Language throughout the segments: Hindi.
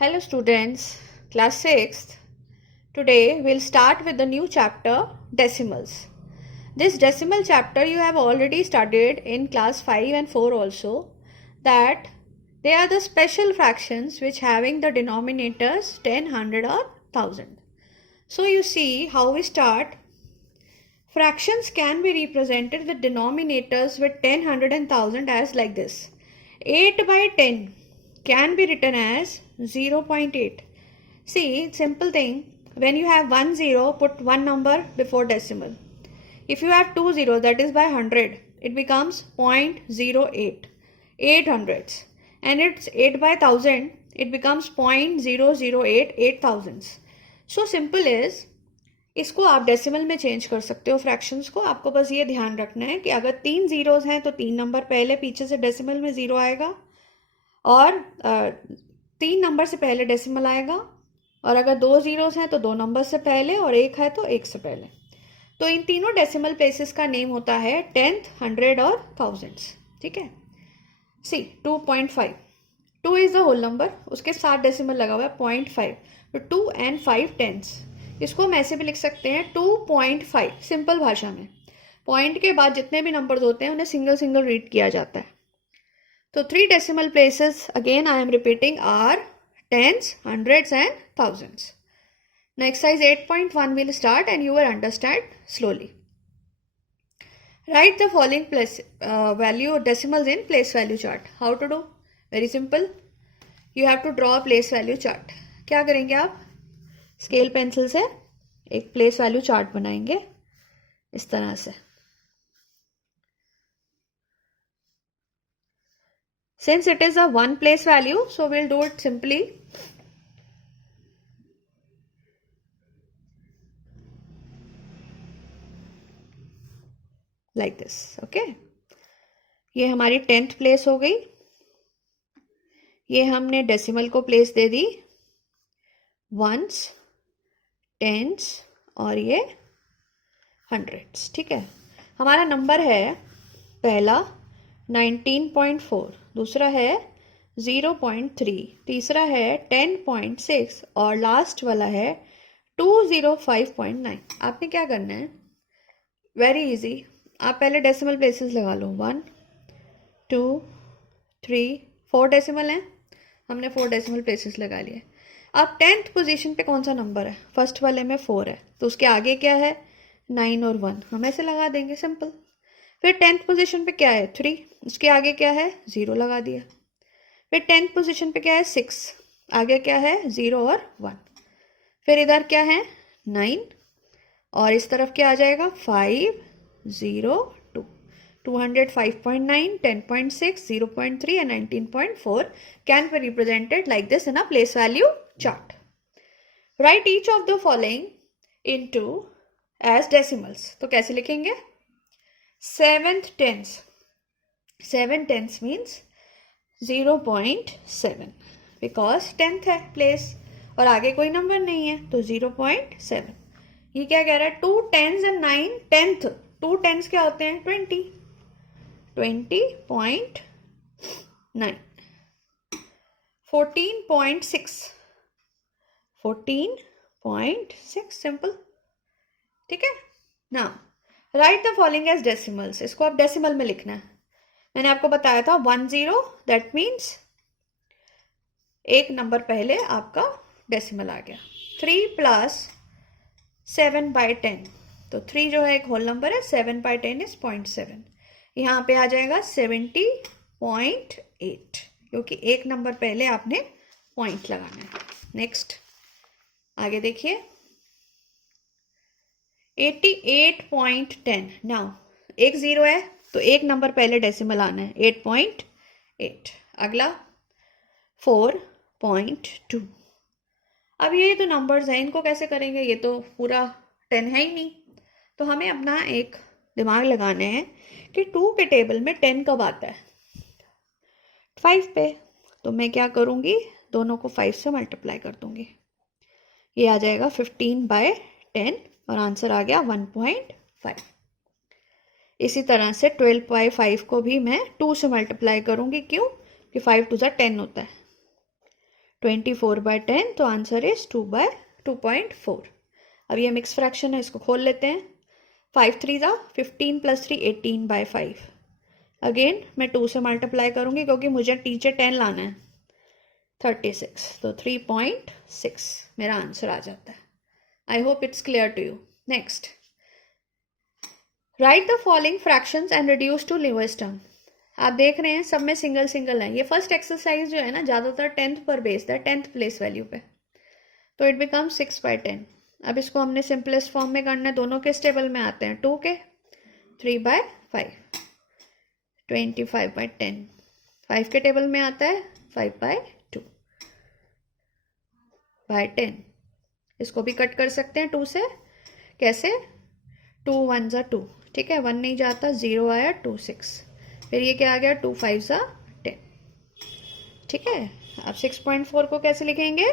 Hello students, class 6th. Today we'll start with the new chapter decimals. This decimal chapter you have already studied in class 5 and 4 also, that they are the special fractions which having the denominators 10, 100 or 1000. So you see how we start. Fractions can be represented with denominators with 10, 100 and 1000 as like this. 8 by 10 can be written as 0.8. See, simple thing. When you have 1 0, put one number before decimal. If you have 2 0, that is by 100, it becomes 0.08, 8 hundredths. And it's 8 by 1000, it becomes 0.008, 8 thousandths. So simple is, इसको आप डेसिमल में चेंज कर सकते हो फ्रैक्शंस को. आपको बस ये ध्यान रखना है कि अगर 3 जीरोस हैं तो 3 नंबर पहले पीछे से डेसिमल में 0 आएगा, और 3 नंबर से पहले डेसिमल आएगा, और अगर 2 जीरोस हैं तो 2 नंबर से पहले, और 1 है तो 1 से पहले. तो इन तीनों डेसिमल प्लेसेस का नेम होता है 10th, 100 और 1000s. ठीक है. सी 2.5, 2 इज द होल नंबर, उसके साथ डेसिमल लगा हुआ है 0.5, तो 2 and 5 tenths. इसको हम ऐसे भी लिख सकते हैं 2.5. सिंपल भाषा में पॉइंट के बाद जितने भी नंबर्स होते हैं उन्हें सिंगल सिंगल रीड किया जाता है. तो 3 decimal places again I am repeating are tens, hundreds and thousands. Now exercise 8.1 will start and you will understand slowly. Write the following value decimals in place value chart. How to do? Very simple. You have to draw a place value chart. क्या करेंगे आप? स्केल पेंसिल से एक प्लेस वैल्यू चार्ट बनाएंगे इस तरह से. Since it is a one place value, so we'll do it simply. Like this. Okay. ये हमारी 10th प्लेस हो गई. ये हमने डेसिमल को प्लेस दे दी वंस, टेंस और ये हंड्रेड्स. ठीक है. हमारा नंबर है पहला 19.4, दूसरा है 0.3, तीसरा है 10.6 और लास्ट वाला है 205.9. आपने क्या करना है? Very easy. आप पहले डेसिमल प्लेसेस लगा लो. 1 2 3 4 डेसिमल हैं, हमने 4 डेसिमल प्लेसेस लगा लिए. अब 10th पोजीशन पे कौन सा नंबर है? फर्स्ट वाले में 4 है, तो उसके आगे क्या है? 9 और 1. हम ऐसे लगा देंगे, सिंपल. फिर 10th पोजीशन पे क्या है? 3. उसके आगे क्या है? 0 लगा दिया. फिर 10th पोजीशन पे क्या है? 6. आगे क्या है? 0 और 1. फिर इधर क्या है? 9, और इस तरफ क्या आ जाएगा? 5 0 2. 205.9, 10.6, 0.3 and 19.4 can be represented like this in a place value chart. Write each of the following into as decimals. तो कैसे लिखेंगे? 7th tens. 7 tenths means 0.7 because 10th है प्लेस और आगे कोई नंबर नहीं है, तो 0.7. ये क्या कह रहा है? 2 tens and 9 tenth. 2 tens क्या होते हैं? 20. 20.9. 14.6. 14.6. सिंपल. ठीक है. Now write the following as decimals. इसको आप डेसिमल में लिखना है. मैंने आपको बताया था 10, दैट मीन्स एक नंबर पहले आपका डेसिमल आ गया. 3 प्लस 7 by 10, तो 3 जो है एक होल नंबर है, 7 by 10 इज 0.7. यहाँ पे आ जाएगा 70.8 क्योंकि एक नंबर पहले आपने पॉइंट लगाना है. नेक्स्ट आगे देखिए 88.10. नाउ एक 0 है तो एक नंबर पहले डेसिमल आना है, 8.8. अगला 4.2. अब ये तो नंबर्स हैं, इनको कैसे करेंगे? ये तो पूरा 10 है ही नहीं, तो हमें अपना एक दिमाग लगाना है कि 2 के टेबल में 10 कब आता है? 5 पे. तो मैं क्या करूँगी? दोनों को 5 से मल्टीप्लाई कर दूँगी. ये आ जाएगा 15/10 और आंसर आ गया 1.5. इसी तरह से 12/5 को भी मैं 2 से मल्टीप्लाई करूँगी. क्यों? कि 5 2 10 होता है. 24/10, तो आंसर इज 2/2.4। अब ये मिक्स फ्रैक्शन है, इसको खोल लेते हैं। 5 3 ज़ा 15 + 3 18/5। अगेन मैं 2 से मल्टीप्लाई करूंगी क्योंकि मुझे नीचे 10 लाना है। 36, तो 3.6 मेरा आंसर आ जाता है। I hope it's clear to you. Next, write the following fractions and reduce to lowest term. आप देख रहे हैं सब में सिंगल सिंगल है। ये फर्स्ट एक्सरसाइज जो है ना, ज़्यादातर 10th पर बेस्ड है, 10th प्लेस वैल्यू पे। तो इट बिकम 6/10। अब इसको हमने सिंपलेस्ट फॉर्म में करना है। दोनों किस टेबल में आते हैं? 2 के। 3/5। 25/10। 5 के टेबल में आता है 5/2/10। इसको भी कट कर सकते हैं 2 से। कैसे? 2 1 ज़ा 2, ठीक है, 1 नहीं जाता, 0 आया, 2 6। फिर ये क्या आ गया? 2 5 ज़ा 10, ठीक है। अब 6.4 को कैसे लिखेंगे?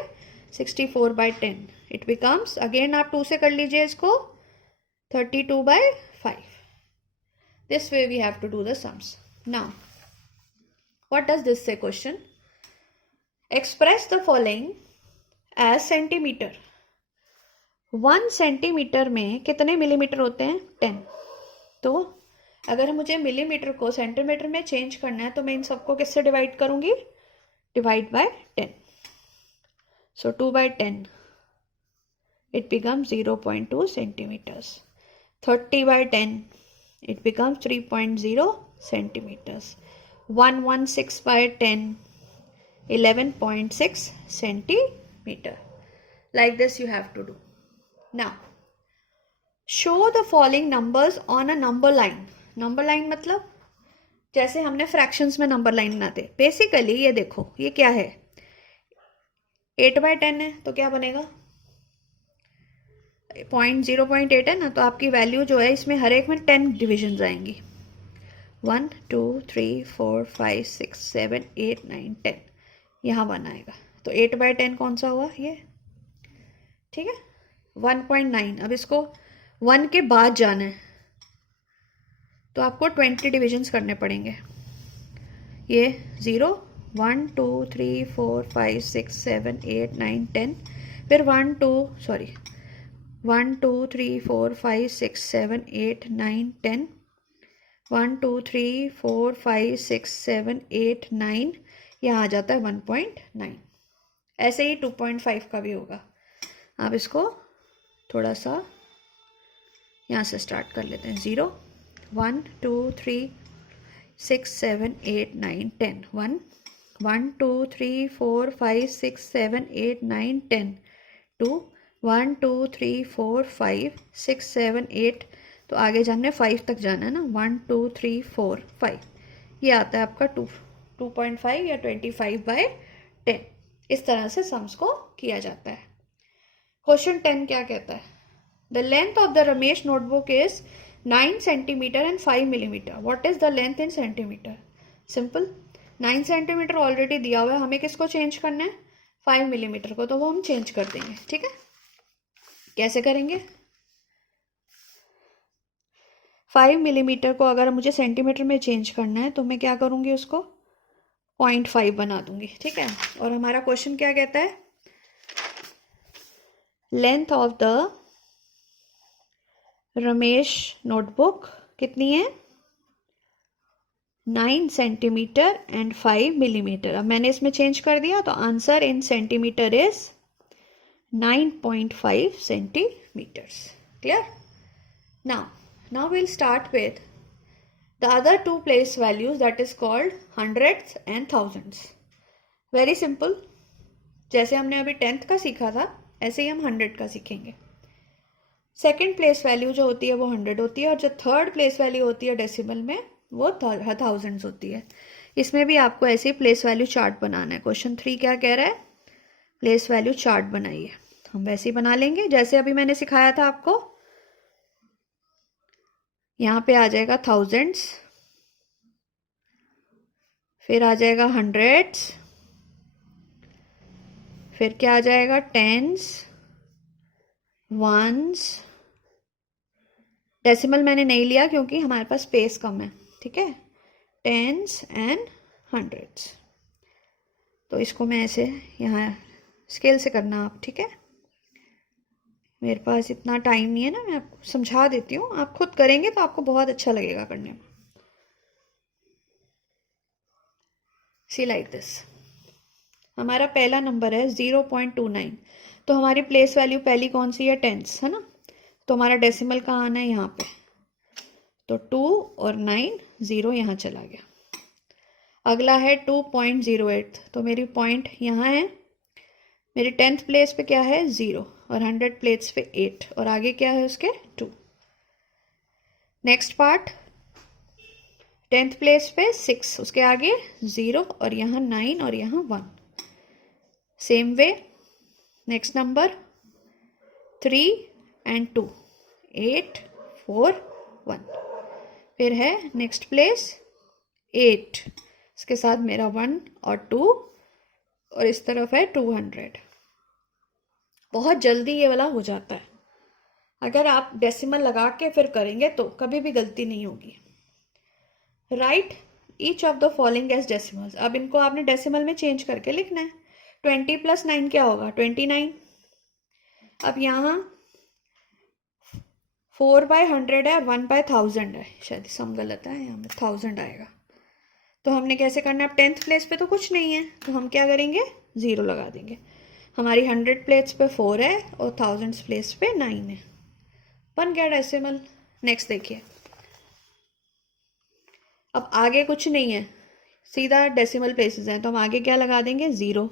64/10। इट बिकम्स, अगेन आप 2 से कर लीजिए इसको, 32/5। This way we have to do the sums. Now what does this say question? Express the following as centimeter. 1 centimetre में कितने मिलीमीटर होते हैं? 10। तो अगर मुझे मिलीमीटर को सेंटीमीटर में चेंज करना है तो मैं इन सबको किससे डिवाइड करूंगी? Divide by 10। So 2/10, it becomes 0.2 centimeters. 30/10, it becomes 3.0 centimeters. 116/10, 11.6 centimeter. Like this you have to do. Now, show the following numbers on a number line. Number line मतलब जैसे हमने फ्रैक्शंस में नंबर लाइन बनाते। बेसिकली ये देखो, ये क्या है? 8/10 है, तो क्या बनेगा? 0.8 है ना, तो आपकी वैल्यू जो है इसमें हर एक में 10 डिविजन आएंगी। 1 2 3 4 5 6 7 8 9 10, यहाँ 1 आएगा। तो 8/10 कौन सा हुआ? ये, ठीक है। 1.9। अब इसको 1 के बाद जाना है तो आपको 20 डिविजन्स करने पड़ेंगे। ये 0 1 2 3 4 5 6 7 8 9 10, फिर 1 2 3 4 5 6 7 8 9 10, 1 2 3 4 5 6 7 8 9, यहाँ आ जाता है 1.9। ऐसे ही 2.5 का भी होगा। आप इसको थोड़ा सा यहाँ से स्टार्ट कर लेते हैं। 0 1 2 3 6 7 8 9 10, 1 1 2 3 4 5 6 7 8 9 10, 2 1 2 3 4 5 6 7 8, तो आगे जाने 5 तक जाना है ना। 1 2 3 4 5, ये आता है आपका 2.5 या 25/10। इस तरह से सम्स को किया जाता है। क्वेश्चन 10 क्या कहता है? The length of the Ramesh notebook is 9 centimetre and 5 millimetre. What is the length in centimetre? Simple, 9 centimetre already दिया हुआ है, हमें किसको चेंज करना है? 5 मिलीमीटर को, तो वो हम चेंज कर देंगे, ठीक है। कैसे करेंगे? 5 मिलीमीटर को अगर मुझे सेंटीमीटर में चेंज करना है तो मैं क्या करूँगी? उसको 0.5 बना दूंगी, ठीक है। और हमारा क्वेश्चन क्या कहता है? Length of the Ramesh notebook कितनी है? 9 सेंटीमीटर एंड 5 मिलीमीटर। अब मैंने इसमें चेंज कर दिया तो answer in centimetre is 9.5 centimeters. Clear? Now we'll start with the other two place values, that is called hundredths and thousands. Very simple. जैसे हमने अभी 10th का सीखा था ऐसे ही हम 100 का सीखेंगे। सेकेंड प्लेस वैल्यू जो होती है वो 100 होती है और जो थर्ड प्लेस वैल्यू होती है डेसिमल में वो थाउजेंड्स होती है। इसमें भी आपको ऐसे ही प्लेस वैल्यू चार्ट बनाना है। क्वेश्चन 3 क्या कह रहा है? प्लेस वैल्यू चार्ट बनाइए। हम वैसे ही बना लेंगे जैसे अभी मैंने सिखाया था आपको। यहाँ पे आ जाएगा थाउजेंड्स, फिर आ जाएगा हंड्रेड्स, फिर क्या आ जाएगा? Tense, once. डेसिमल मैंने नहीं लिया क्योंकि हमारे पास स्पेस कम है, ठीक है। Tens and hundreds. तो इसको मैं ऐसे यहाँ स्केल से करना आप, ठीक है। मेरे पास इतना टाइम नहीं है ना, मैं आपको समझा देती हूँ, आप खुद करेंगे तो आपको बहुत अच्छा लगेगा करने में। सी लाइक दिस, हमारा पहला नंबर है 0.29, तो हमारी प्लेस वैल्यू पहली कौन सी है, टेंस है ना, तो हमारा डेसिमल कहाँ आना है, यहाँ पे, तो 2 और 9, 0 यहाँ चला गया। अगला है 2.08, तो मेरी पॉइंट यहाँ है, मेरी 10th प्लेस पे क्या है 0 और 100 प्लेस पे 8 और आगे क्या है उसके 2। नेक्स्ट पार्ट 10th प्लेस पे 6, उसके आगे 0 और यहाँ 9 और यहाँ 1। Same way next number 3 and 2, 8 4 1। फिर है नेक्स्ट प्लेस 8, इसके साथ मेरा 1 और 2 और इस तरफ है 200। बहुत जल्दी ये वाला हो जाता है, अगर आप डेसिमल लगा के फिर करेंगे तो कभी भी गलती नहीं होगी। Write each of the following as decimals, अब इनको आपने डेसिमल में चेंज करके लिखना है। 20 + 9 क्या होगा, 29। अब यहाँ 4/100 है, 1/1000 है, शायद सम गलत है, यहाँ पे 1000 आएगा। तो हमने कैसे करना है, अब 10th प्लेस पे तो कुछ नहीं है तो हम क्या करेंगे, 0 लगा देंगे। हमारी 100 प्लेस पे 4 है और 1000 प्लेस पे 9 है, बन गया डेसिमल। नेक्स्ट देखिए, अब आगे कुछ नहीं है, सीधा डेसिमल प्लेसेस हैं, तो हम आगे क्या लगा देंगे, 0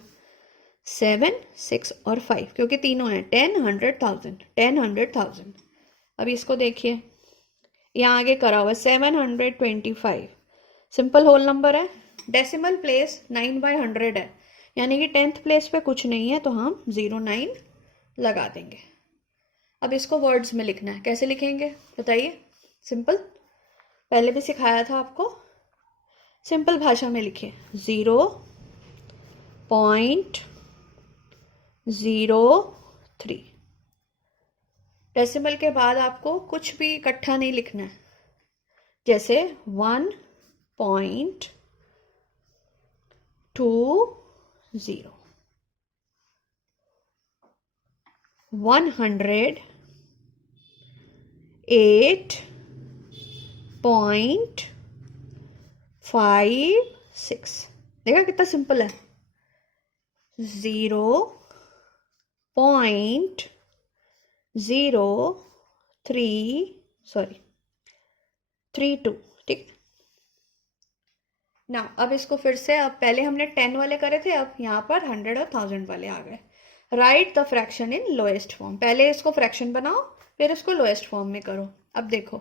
7 6 और 5, क्योंकि तीनों हैं 10 100 1000 10 100 1000। अब इसको देखिए, यहाँ आगे करा हुआ 725, सिंपल होल नंबर है, डेसिमल प्लेस 9/100 है, यानी कि 10th प्लेस पे कुछ नहीं है तो हम 09 लगा देंगे। अब इसको वर्ड्स में लिखना है, कैसे लिखेंगे बताइए, सिंपल, पहले भी सिखाया था आपको, सिंपल भाषा में लिखिए 0.03। डेसिमल के बाद आपको कुछ भी इकट्ठा नहीं लिखना है, जैसे 1.20, 108.56, देखा कितना सिंपल है। 0.32, ठीक ना। अब इसको फिर से, अब पहले हमने 10 वाले करे थे, अब यहाँ पर 100 और 1000 वाले आ गए। Right the fraction in lowest form, पहले इसको फ्रैक्शन बनाओ फिर इसको लोएस्ट फॉर्म में करो। अब देखो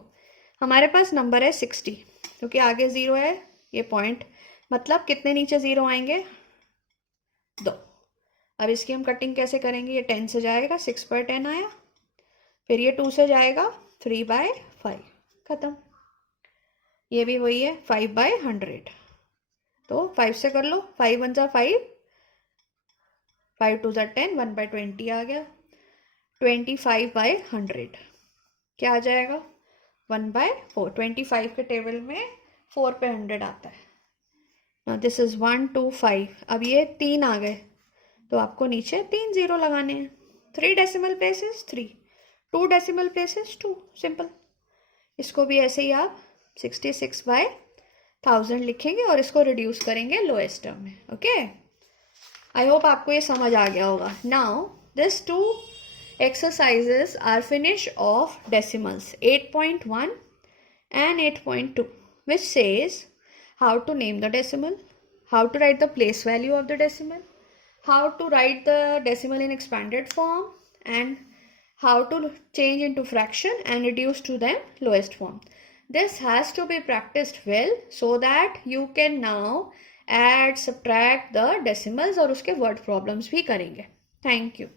हमारे पास नंबर है 60, क्योंकि आगे 0 है, ये पॉइंट मतलब कितने नीचे 0 आएंगे, 2। अब इसकी हम कटिंग कैसे करेंगे, ये 10 से जाएगा, 6/10 आया, फिर ये 2 से जाएगा, 3/5, खत्म। ये भी वही है, 5/100, तो 5 से कर लो, 5 1 जा 5, 5 2 जा 10, 1/20 आ गया, 25/100 क्या आ जाएगा, 1/4। 25 के टेबल में 4 पे 100 आता है। दिस इज 1 2 5, अब ये 3 आ गए तो आपको नीचे 3 0 लगाने हैं। 3 decimal places 3, 2 decimal places 2, simple. इसको भी ऐसे ही आप 66/1000 लिखेंगे और इसको रिड्यूस करेंगे लोएस्ट टर्म में। ओके, आई होप आपको ये समझ आ गया होगा। Now this 2 exercises are finished of decimals 8.1 and 8.2, which says how to name the decimal, how to write the place value of the decimal, how to write the decimal in expanded form, and how to change into fraction and reduce to them lowest form. This has to be practiced well so that you can now add, subtract the decimals और उसके word problems भी करेंगे। Thank you.